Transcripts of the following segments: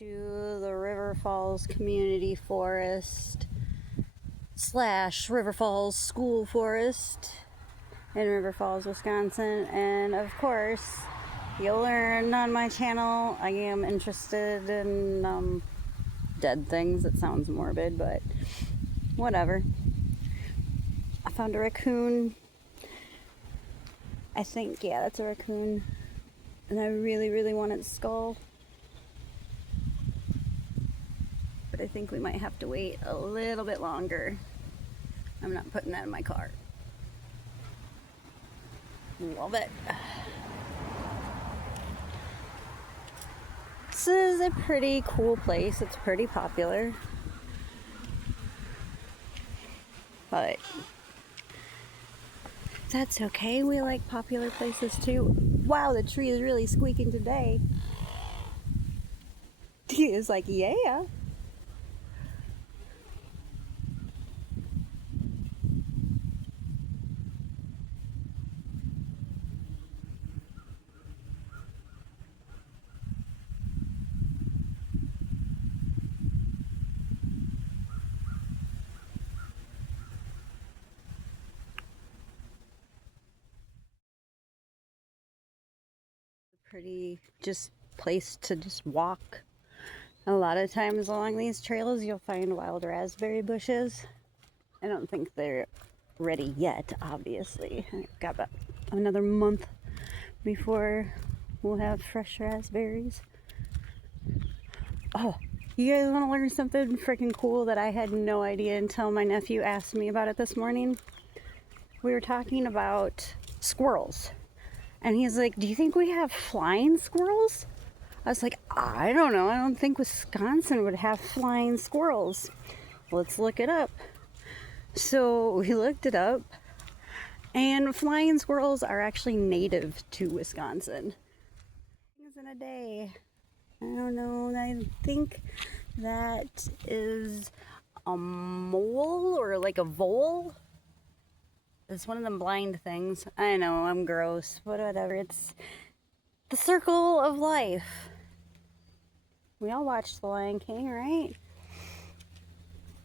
to the River Falls Community Forest / River Falls School Forest in River Falls, Wisconsin. And of course, you'll learn on my channel I am interested in dead things. It sounds morbid, but whatever. I found a raccoon. I think, yeah, that's a raccoon. And I really want its skull. But I think we might have to wait a little bit longer. I'm not putting that in my car. Love it. This is a pretty cool place. It's pretty popular. But that's okay. We like popular places too. Wow, the tree is really squeaking today. He is like, yeah. Pretty just place to just walk. A lot of times along these trails you'll find wild raspberry bushes. I don't think they're ready yet, obviously. I've got about another month before we'll have fresh raspberries. Oh, you guys want to learn something freaking cool that I had no idea until my nephew asked me about it this morning? We were talking about squirrels. And he's like, do you think we have flying squirrels? I was like, I don't know. I don't think Wisconsin would have flying squirrels. Let's look it up. So we looked it up. And flying squirrels are actually native to Wisconsin. Things in a day. I don't know. I think that is a mole or like a vole. It's one of them blind things. I know, I'm gross, but whatever. It's the circle of life. We all watched The Lion King, right?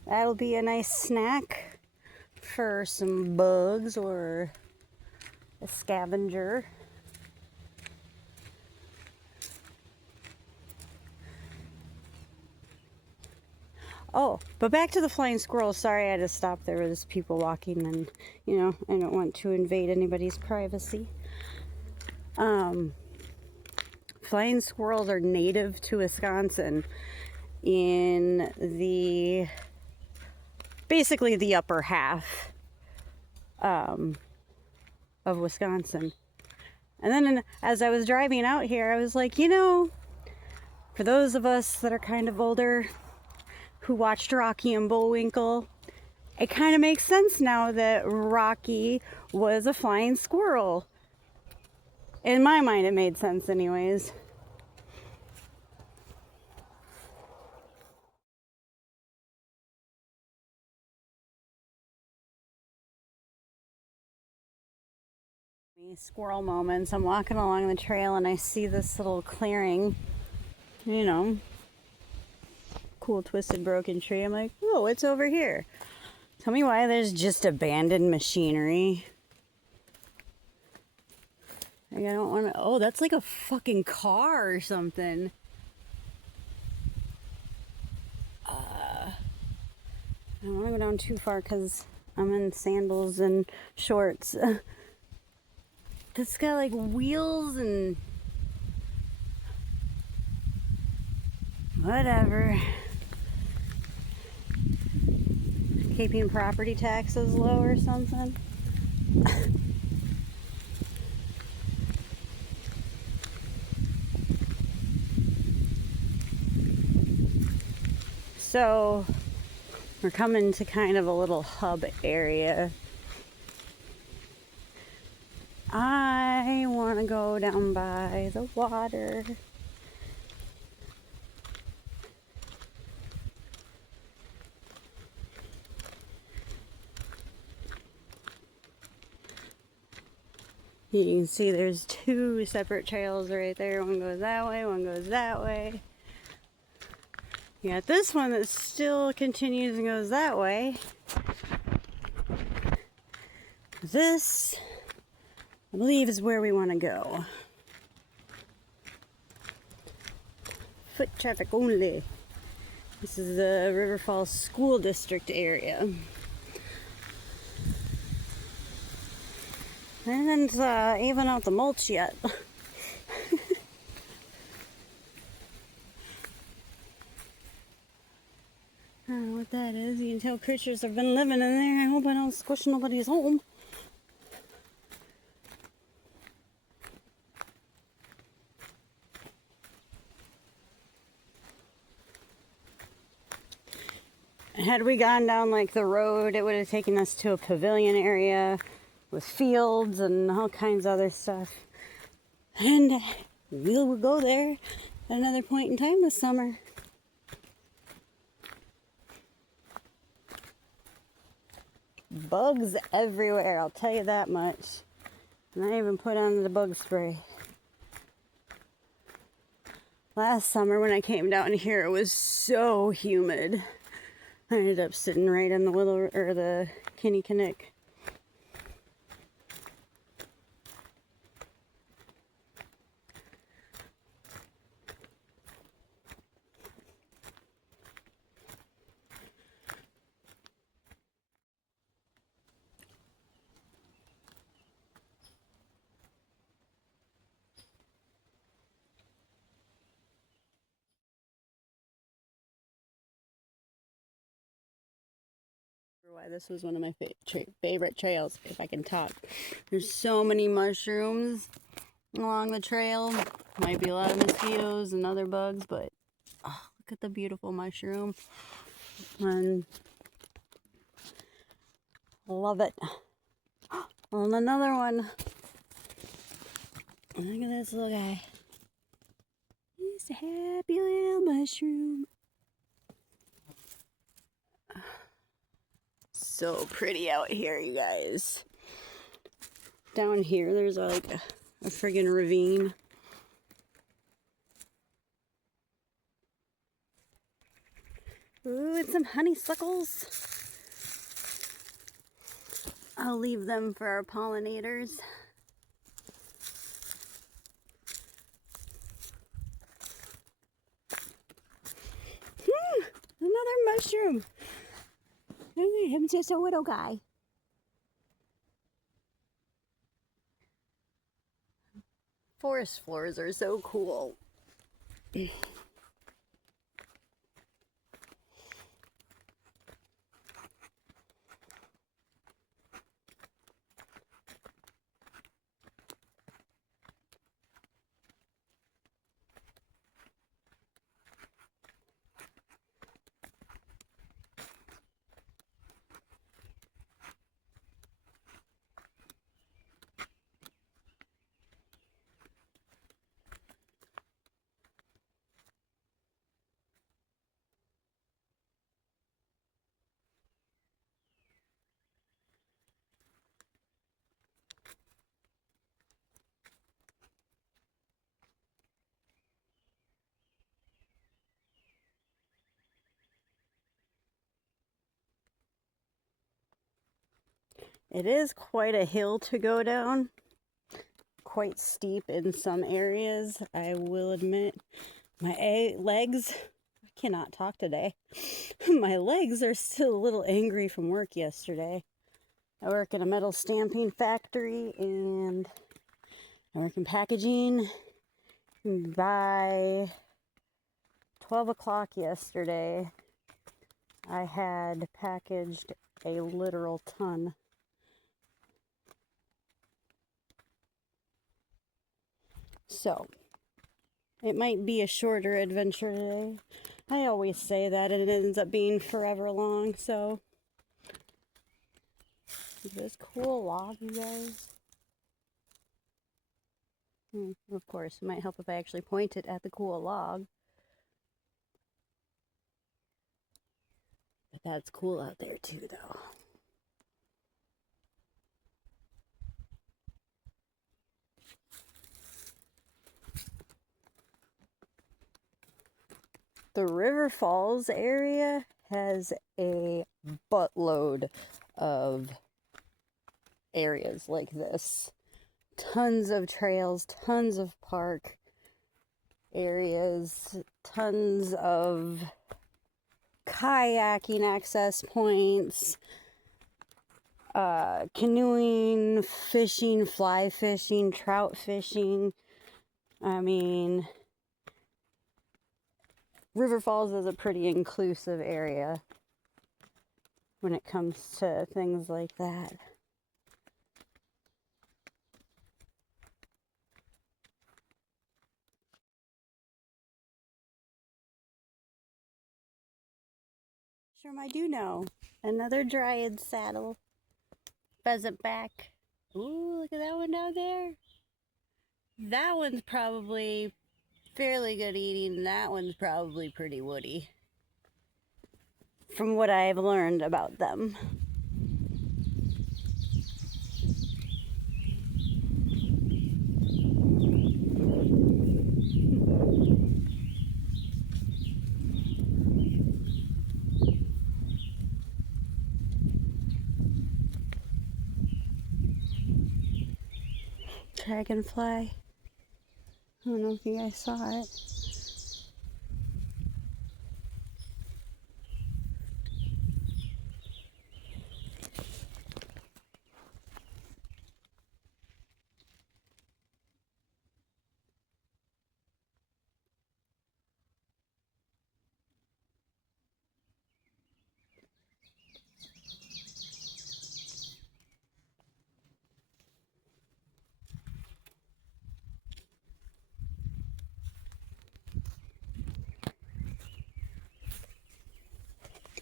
That'll be a nice snack for some bugs or a scavenger. Oh, but back to the flying squirrels. Sorry I had to stop. There was people walking and, you know, I don't want to invade anybody's privacy. Flying squirrels are native to Wisconsin in basically the upper half of Wisconsin. And then as I was driving out here, I was like, you know, for those of us that are kind of older, who watched Rocky and Bullwinkle, it kind of makes sense now that Rocky was a flying squirrel. In my mind, it made sense anyways. Squirrel moments. I'm walking along the trail and I see this little clearing, you know, cool twisted broken tree. I'm like, oh, it's over here. Tell me why there's just abandoned machinery. Like, I don't want to. Oh, that's like a fucking car or something. I don't want to go down too far because I'm in sandals and shorts. This got like wheels and whatever. Keeping property taxes low or something. So we're coming to kind of a little hub area. I want to go down by the water. You can see there's two separate trails right there. One goes that way, one goes that way. You got this one that still continues and goes that way. This, I believe, is where we want to go. Foot traffic only. This is the River Falls School District area. I haven't even out the mulch yet. I don't know what that is. You can tell creatures have been living in there. I hope I don't squish nobody's home. Had we gone down like the road, it would have taken us to a pavilion area with fields and all kinds of other stuff. And we'll go there at another point in time this summer. Bugs everywhere, I'll tell you that much. And I even put on the bug spray. Last summer when I came down here, it was so humid. I ended up sitting right in the the Kinnikinnick. Why this was one of my favorite trails, if I can talk. There's so many mushrooms along the trail. Might be a lot of mosquitoes and other bugs, but oh, look at the beautiful mushroom. And love it. And another one. Look at this little guy. He's a happy little mushroom. So pretty out here, you guys. Down here, there's like a friggin' ravine. Ooh, and some honeysuckles. I'll leave them for our pollinators. Another mushroom. Look at him, just a little guy. Forest floors are so cool. It is quite a hill to go down. Quite steep in some areas, I will admit. My legs, I cannot talk today. My legs are still a little angry from work yesterday. I work in a metal stamping factory and I work in packaging. By 12 o'clock yesterday, I had packaged a literal ton. So, it might be a shorter adventure today. I always say that and it ends up being forever long, so. This cool log, you guys. Of course, it might help if I actually point it at the cool log. But that's cool out there too, though. The River Falls area has a buttload of areas like this. Tons of trails, tons of park areas, tons of kayaking access points, canoeing, fishing, fly fishing, trout fishing. I mean, River Falls is a pretty inclusive area when it comes to things like that. Sure, I do know. Another dryad saddle. Pheasant back. Ooh, look at that one down there. That one's probably fairly good eating. That one's probably pretty woody, from what I've learned about them. Dragonfly. I don't know if you guys saw it.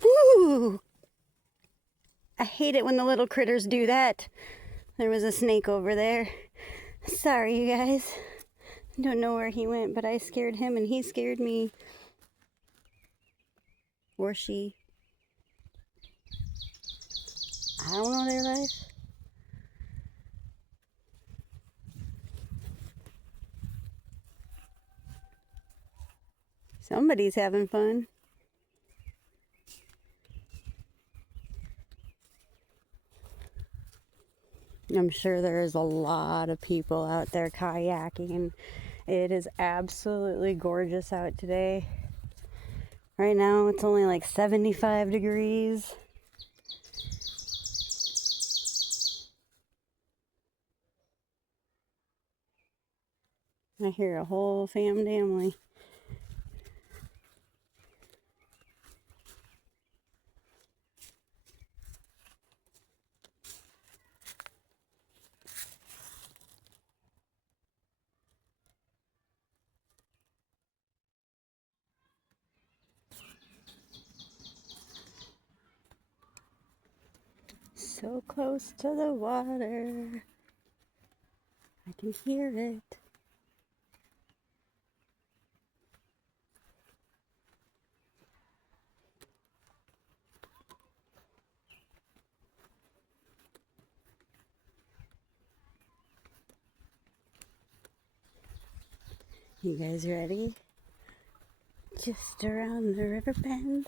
Woo! I hate it when the little critters do that. There was a snake over there. Sorry, you guys. I don't know where he went, but I scared him and he scared me. Or she. I don't know their life. Somebody's having fun. I'm sure there is a lot of people out there kayaking. It is absolutely gorgeous out today. Right now it's only like 75 degrees. I hear a whole family. So close to the water. I can hear it. You guys ready? Just around the river bend.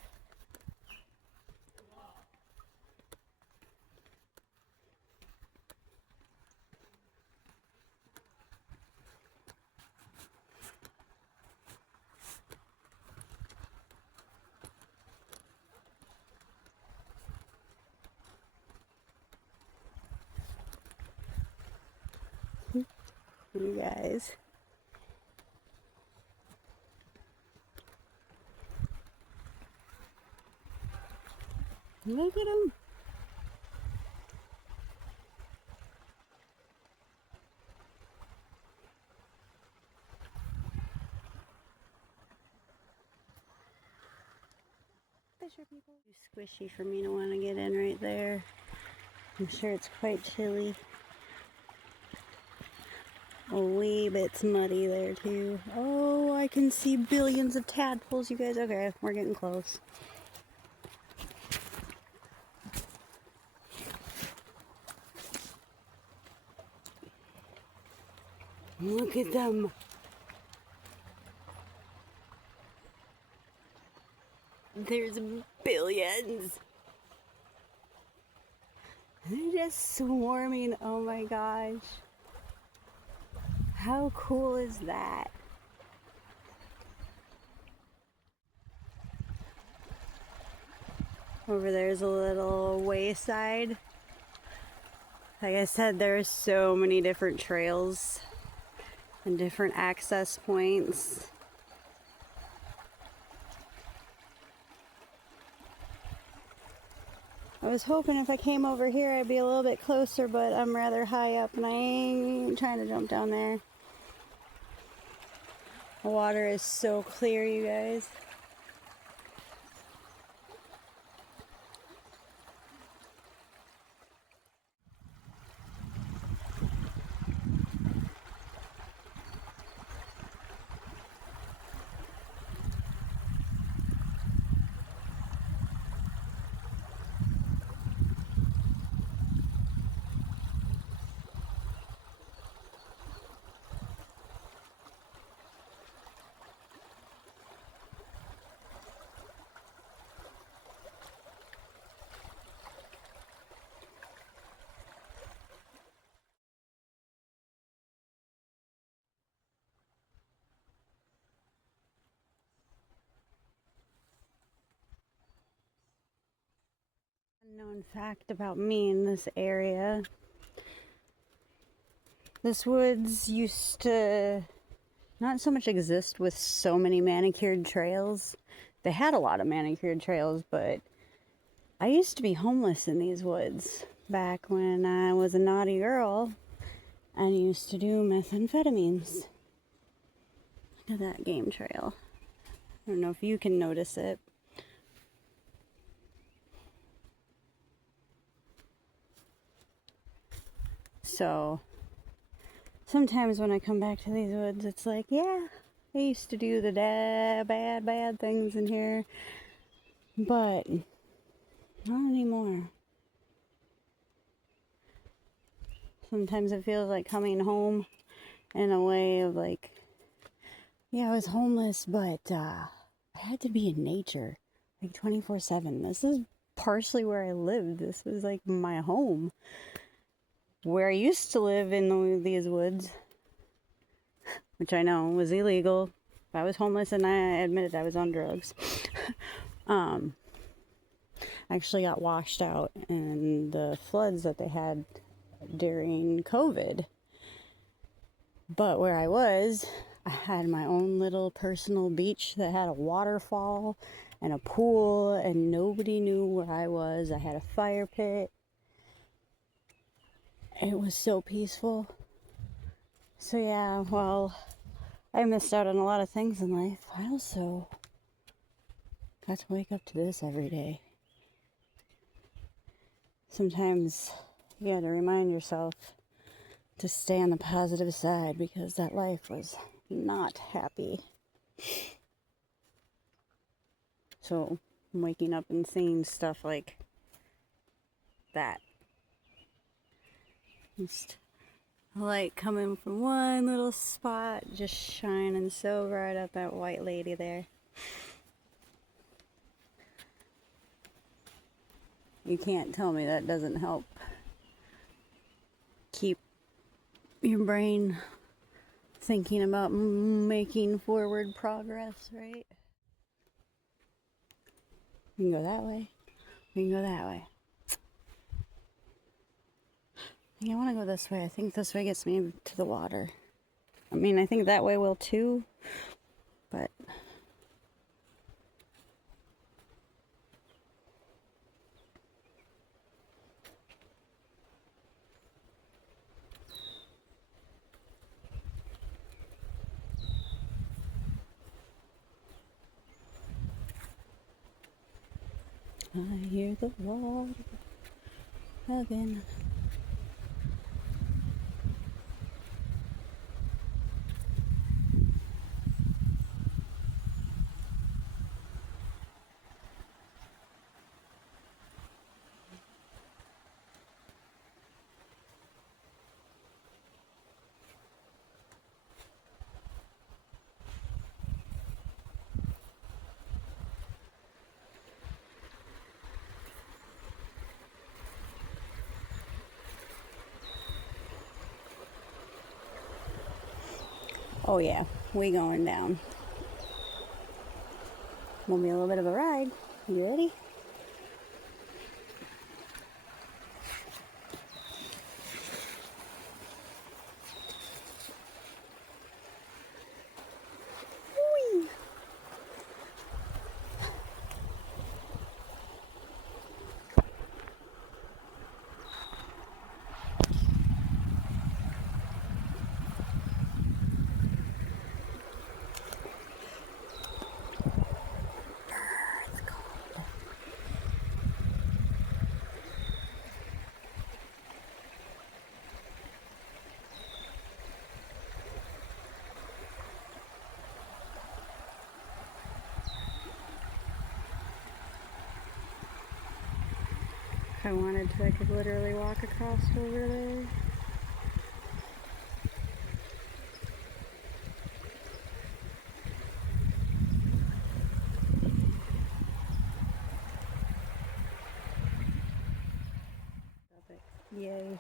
You guys. Look at them. Fisher people. Too squishy for me to want to get in right there. I'm sure it's quite chilly. A wee bit muddy there too. Oh, I can see billions of tadpoles, you guys. Okay, we're getting close. Look at them. There's billions. They're just swarming. Oh my gosh. How cool is that? Over there's a little wayside. Like I said, there's so many different trails and different access points. I was hoping if I came over here I'd be a little bit closer, but I'm rather high up and I ain't trying to jump down there. The water is so clear, you guys. Unknown fact about me in this area. This woods used to not so much exist with so many manicured trails. They had a lot of manicured trails, but I used to be homeless in these woods back when I was a naughty girl and used to do methamphetamines. Look at that game trail. I don't know if you can notice it. So sometimes when I come back to these woods, it's like, yeah, I used to do the bad things in here, but not anymore. Sometimes it feels like coming home in a way of like, yeah, I was homeless, but I had to be in nature like 24/7. This is partially where I lived. This was like my home. Where I used to live in these woods, which I know was illegal. I was homeless and I admitted I was on drugs. I actually got washed out in the floods that they had during COVID. But where I was, I had my own little personal beach that had a waterfall and a pool, and nobody knew where I was. I had a fire pit. It was so peaceful. So yeah, well, I missed out on a lot of things in life. I also got to wake up to this every day. Sometimes you gotta remind yourself to stay on the positive side because that life was not happy. So I'm waking up and seeing stuff like that. Just light coming from one little spot, just shining so bright at that white lady there. You can't tell me that doesn't help keep your brain thinking about making forward progress, right? We can go that way. We can go that way. I want to go this way. I think this way gets me to the water. I mean, I think that way will too, but I hear the water again. Oh yeah, we going down. Will be a little bit of a ride. You ready? Whee! It's cold. If I wanted to, I could literally walk across over there. Yay.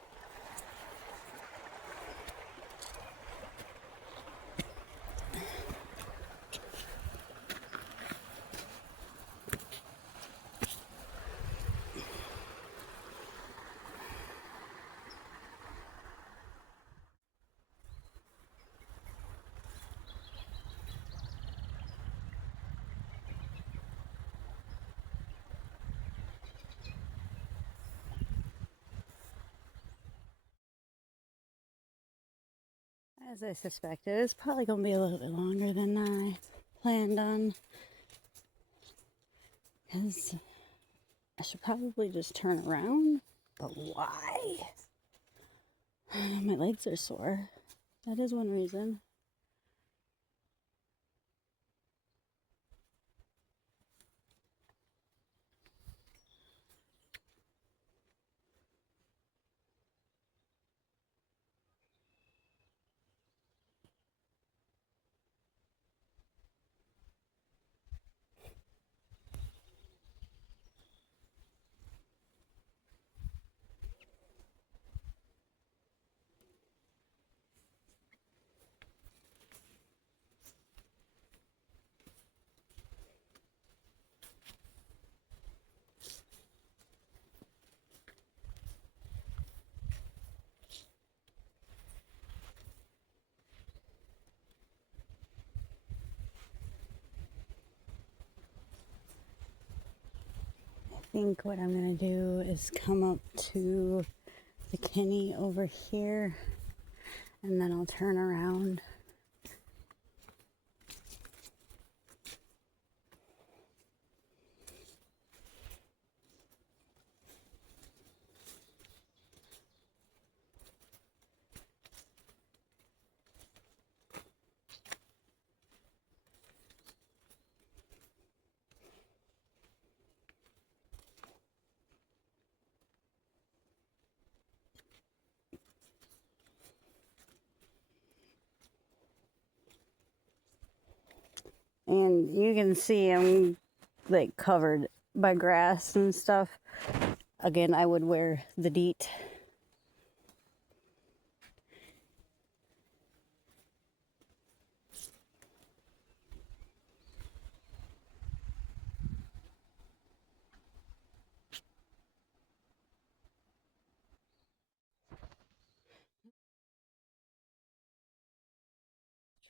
As I suspected, it's probably going to be a little bit longer than I planned on. Because I should probably just turn around. But why? My legs are sore. That is one reason. I think what I'm going to do is come up to the Kinney over here, and then I'll turn around. And you can see I'm like covered by grass and stuff. Again, I would wear the DEET.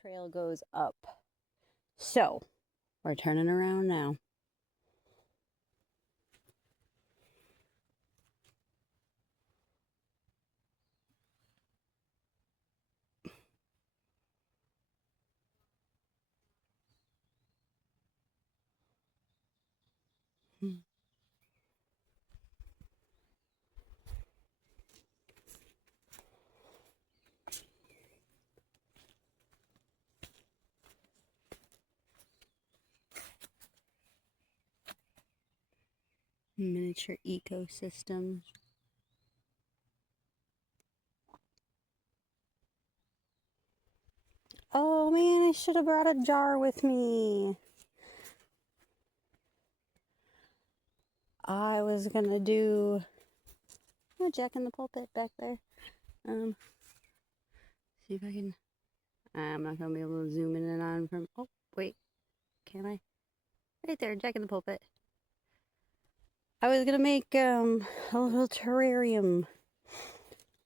Trail goes up. So, we're turning around now. Miniature ecosystem. Oh man, I should have brought a jar with me. I was gonna do Jack in the Pulpit back there. See if I can. I'm not going to be able to zoom in and on from... Oh, wait. Can I? Right there, Jack in the Pulpit. I was going to make a little terrarium.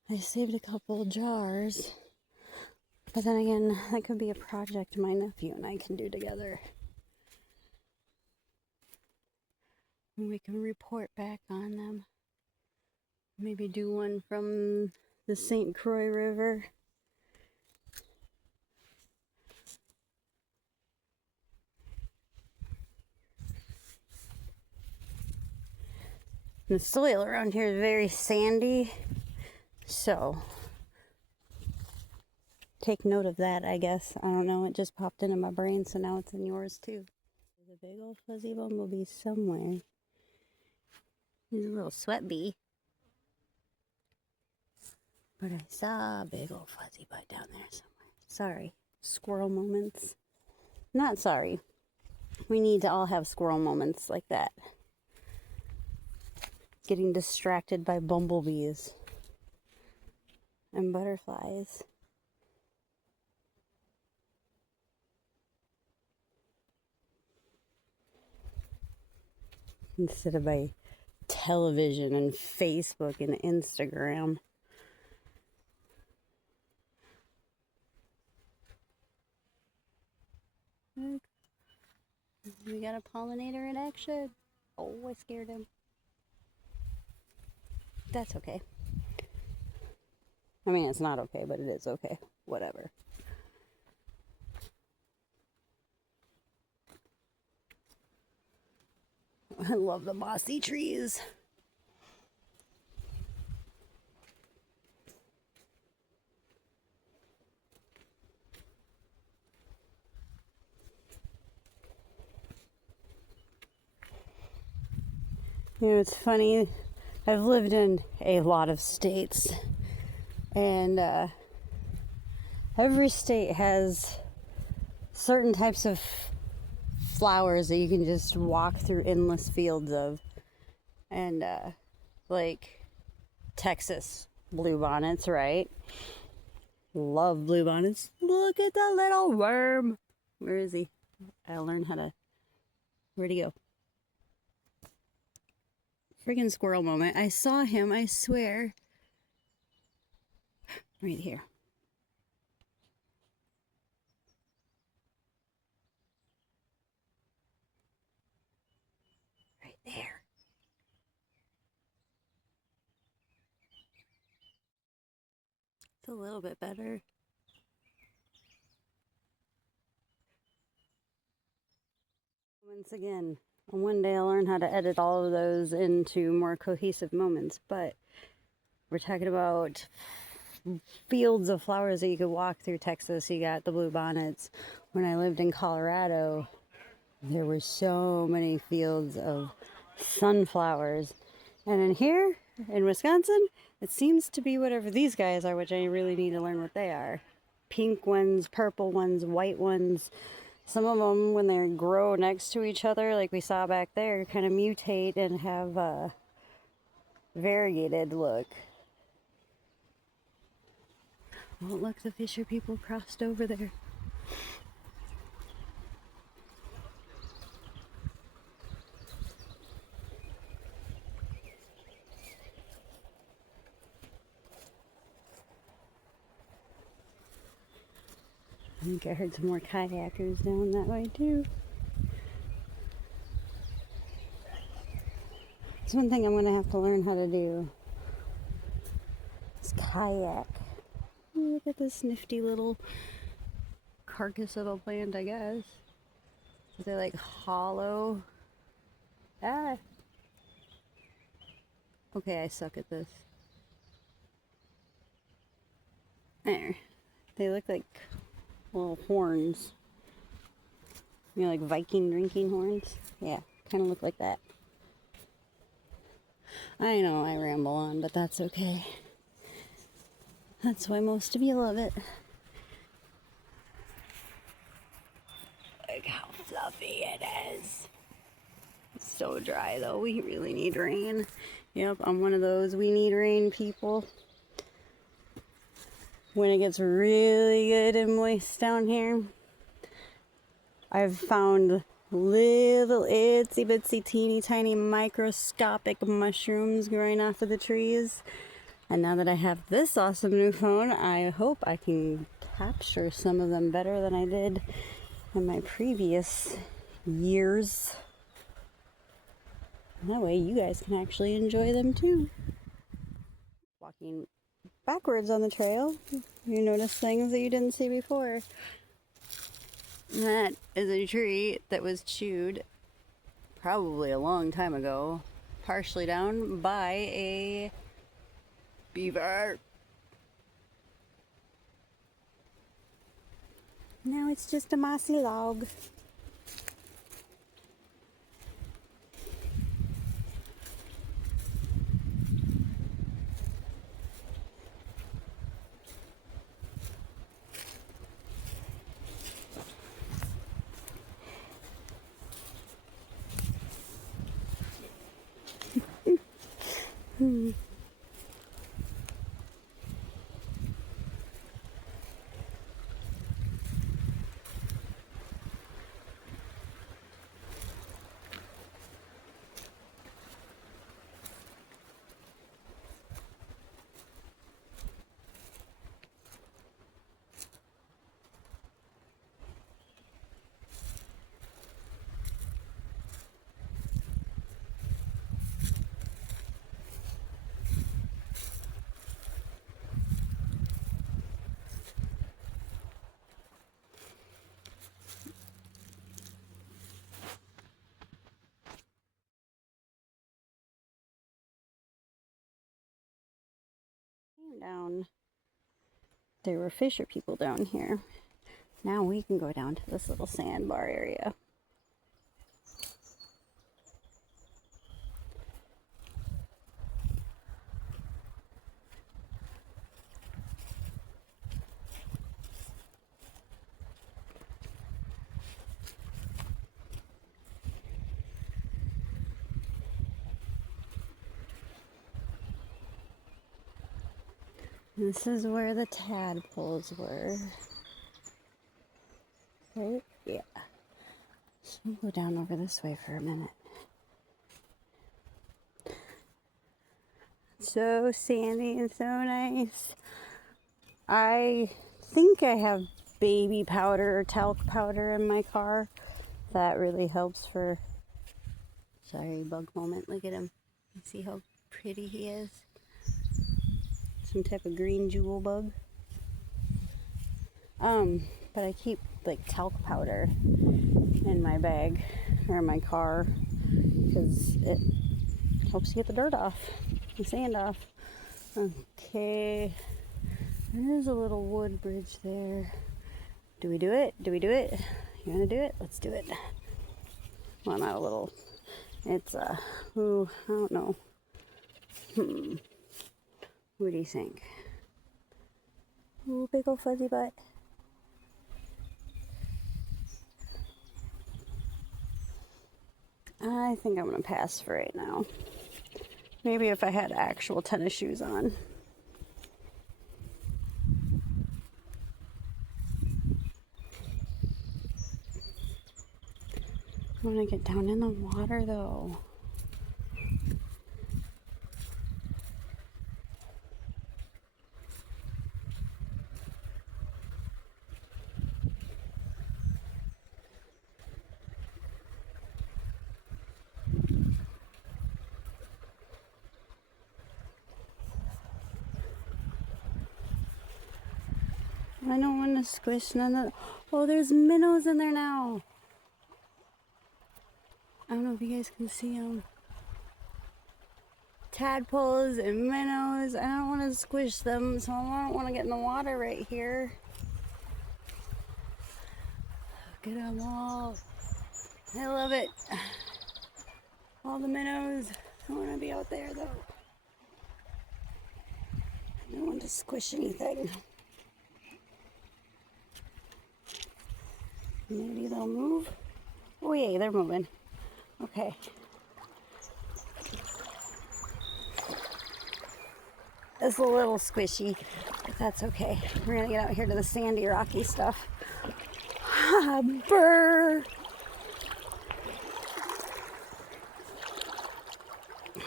I saved a couple jars. But then again, that could be a project my nephew and I can do together. And we can report back on them. Maybe do one from the St. Croix River. The soil around here is very sandy, so take note of that, I guess. I don't know, it just popped into my brain, so now it's in yours too. There's a big old fuzzy bumblebee somewhere. He's a little sweat bee. But I saw a big old fuzzy bug down there somewhere. Sorry. Squirrel moments. Not sorry. We need to all have squirrel moments like that. Getting distracted by bumblebees and butterflies. Instead of by television and Facebook and Instagram. We got a pollinator in action. Oh, I scared him. That's okay. I mean, it's not okay, but it is okay. Whatever. I love the mossy trees. You know, it's funny. I've lived in a lot of states, and every state has certain types of flowers that you can just walk through endless fields of. And like Texas bluebonnets, right? Love bluebonnets. Look at the little worm. Where is he? I'll learn how to... Where'd he go? Friggin' squirrel moment. I saw him, I swear. Right here. Right there. It's a little bit better. Once again, one day I'll learn how to edit all of those into more cohesive moments, but we're talking about fields of flowers that you could walk through Texas. You got the bluebonnets. When I lived in Colorado, there were so many fields of sunflowers. And in here, in Wisconsin, it seems to be whatever these guys are, which I really need to learn what they are. Pink ones, purple ones, white ones. Some of them, when they grow next to each other, like we saw back there, kind of mutate and have a variegated look. Oh, look, the Fisher people crossed over there. I think I heard some more kayakers down that way too. It's one thing I'm going to have to learn how to do. It's kayak. Look at this nifty little carcass of a plant, I guess. They're like hollow. Ah. Okay, I suck at this. There. They look like little horns. You know, like Viking drinking horns? Yeah, kind of look like that. I know I ramble on, but that's okay. That's why most of you love it. Look how fluffy it is. It's so dry though. We really need rain. Yep, I'm one of those we need rain people. when it gets really good and moist down here, I've found little itsy bitsy teeny tiny microscopic mushrooms growing off of the trees. And now that I have this awesome new phone, I hope I can capture some of them better than I did in my previous years. And that way you guys can actually enjoy them too. Walking backwards on the trail, you notice things that you didn't see before. That is a tree that was chewed probably a long time ago, partially down by a beaver. Now it's just a mossy log. Down. There were fisher people down here. Now we can go down to this little sandbar area. This is where the tadpoles were. Right? Yeah. So we'll go down over this way for a minute. So sandy and so nice. I think I have baby powder or talc powder in my car. That really helps for... Sorry, bug moment. Look at him. You see how pretty he is? Some type of green jewel bug. But I keep like talc powder in my bag or in my car because it helps get the dirt off, the sand off. Okay, there's a little wood bridge there. Do we do it? Do we do it? You wanna do it? Let's do it. Well, not a little. It's ooh, I don't know. What do you think? Ooh, big old fuzzy butt. I think I'm gonna pass for right now. Maybe if I had actual tennis shoes on. I wanna get down in the water though. I don't want to squish none of... Oh, there's minnows in there now. I don't know if you guys can see them. Tadpoles and minnows. I don't want to squish them, so I don't want to get in the water right here. Look at them all. I love it. All the minnows. I want to be out there though. I don't want to squish anything. Maybe they'll move. Oh yay, they're moving. Okay. It's a little squishy. But that's okay. We're gonna get out here to the sandy, rocky stuff. Brr.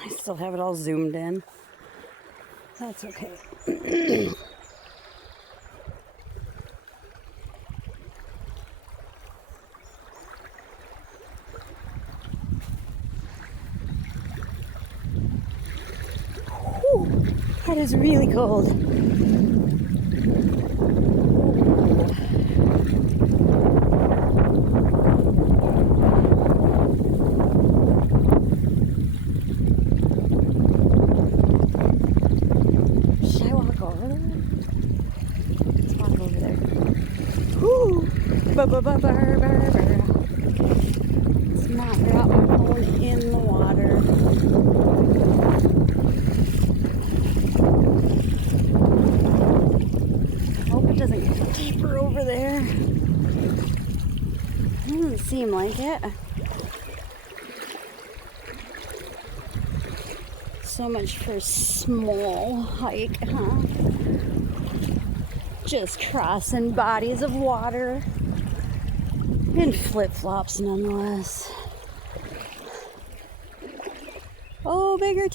I still have it all zoomed in. That's okay. Whew, that is really cold. Should I walk over there? Let's walk over there. Whew. Let's not drop my phone in the water. Hope it doesn't get deeper over there. Doesn't seem like it. So much for small hike, huh? Just crossing bodies of water in flip-flops nonetheless. Oh, bigger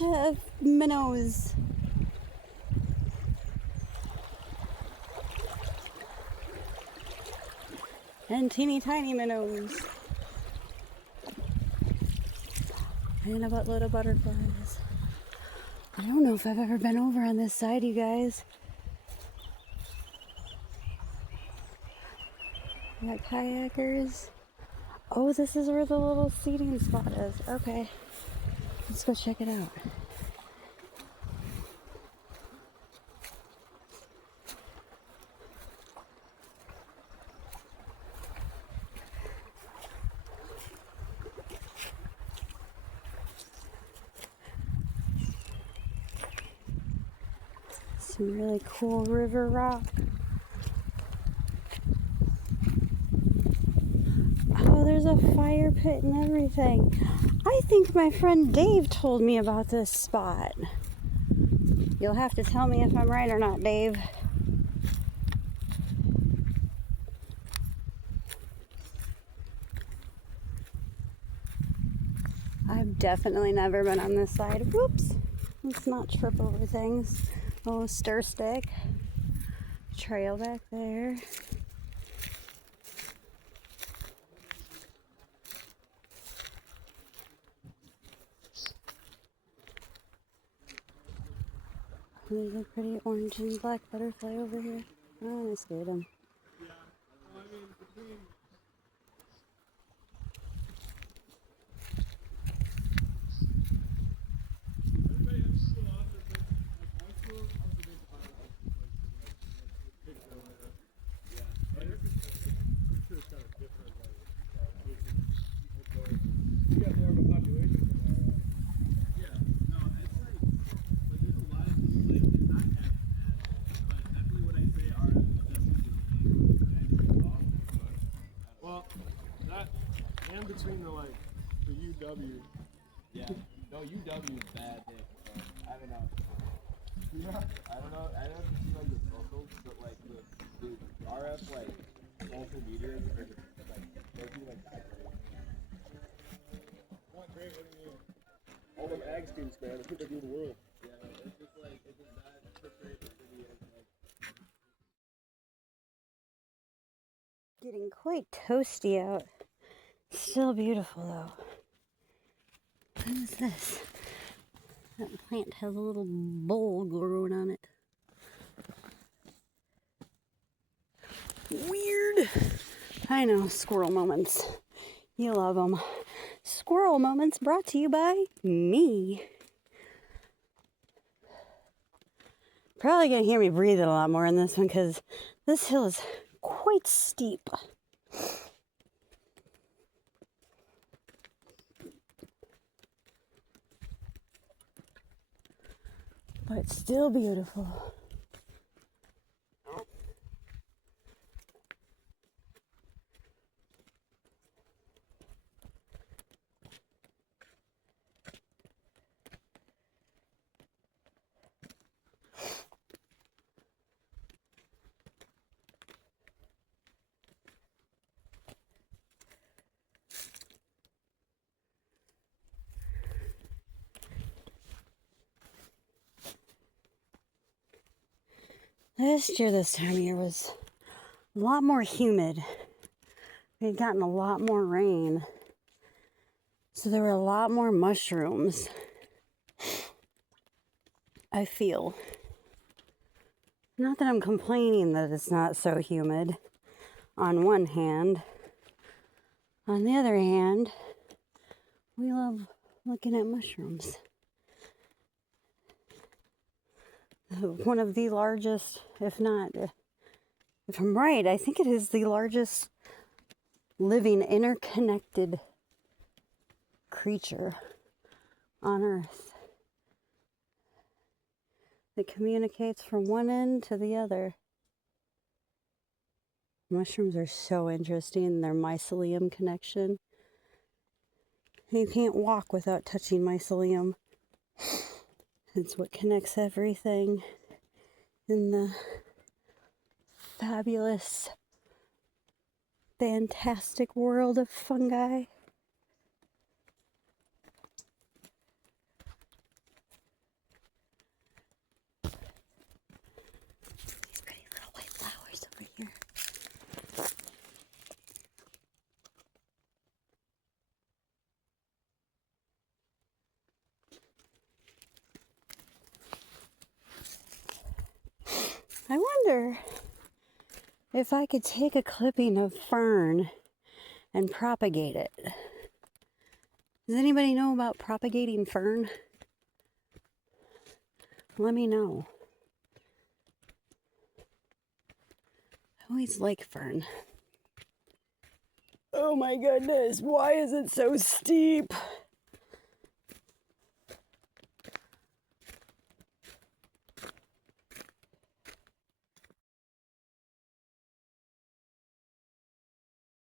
minnows. And teeny tiny minnows. And a buttload of butterflies. I don't know if I've ever been over on this side, you guys. We got kayakers. Oh, this is where the little seating spot is. Okay. Let's go check it out. Some really cool river rock. Oh, there's a fire pit and everything. I think my friend Dave told me about this spot. You'll have to tell me if I'm right or not, Dave. I've definitely never been on this side. Whoops. Let's not trip over things. Oh, stir stick. Trail back there. There's a pretty orange and black butterfly over here. Oh, I scared him. Between the UW. Yeah. No, UW is bad hit. I don't know. Yeah. I don't know. I don't know if you see the socials, but the RF social media are they're that great. What great? What do you mean? All them ag students, man. They think they're doing the world. Yeah, it's just that portrayed the city as Getting quite toasty out. Still beautiful though. What is this? That plant has a little bowl growing on it. Weird. I know, squirrel moments. You love them. Squirrel moments brought to you by me. Probably gonna hear me breathing a lot more in this one because this hill is quite steep. But still beautiful. Last year, this time of year was a lot more humid. We had gotten a lot more rain. So there were a lot more mushrooms. I feel. Not that I'm complaining that it's not so humid on one hand. On the other hand, we love looking at mushrooms. One of the largest, if I'm right, I think it is the largest living interconnected creature on Earth that communicates from one end to the other. Mushrooms are so interesting, their mycelium connection. You can't walk without touching mycelium. It's what connects everything in the fabulous, fantastic world of fungi. These pretty little white flowers over here. I wonder if I could take a clipping of fern and propagate it. Does anybody know about propagating fern? Let me know. I always like fern. Oh my goodness, why is it so steep?